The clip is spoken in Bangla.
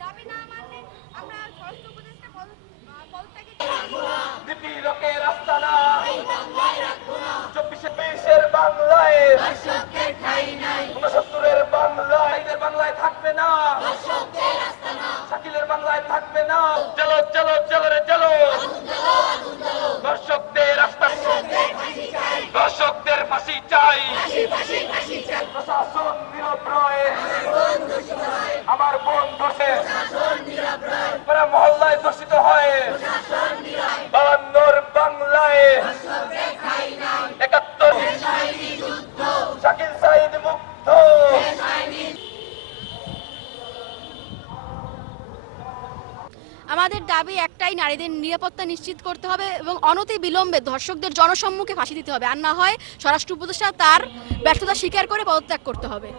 দাবি না মানলে আমরা স্বরাষ্ট্র উপদেষ্টা পদত্যাগে দিবি লোকের চাই প্রশাসন নিরপ্রয় আমার বন্ধু সে। আমাদের দাবি একটাই, নারীদের নিরাপত্তা নিশ্চিত করতে হবে এবং অনতি বিলম্বে ধর্ষকদের জনসম্মুখে ফাঁসি দিতে হবে। আর না হয় স্বরাষ্ট্র উপদেষ্টা তার ব্যর্থতা স্বীকার করে পদত্যাগ করতে হবে।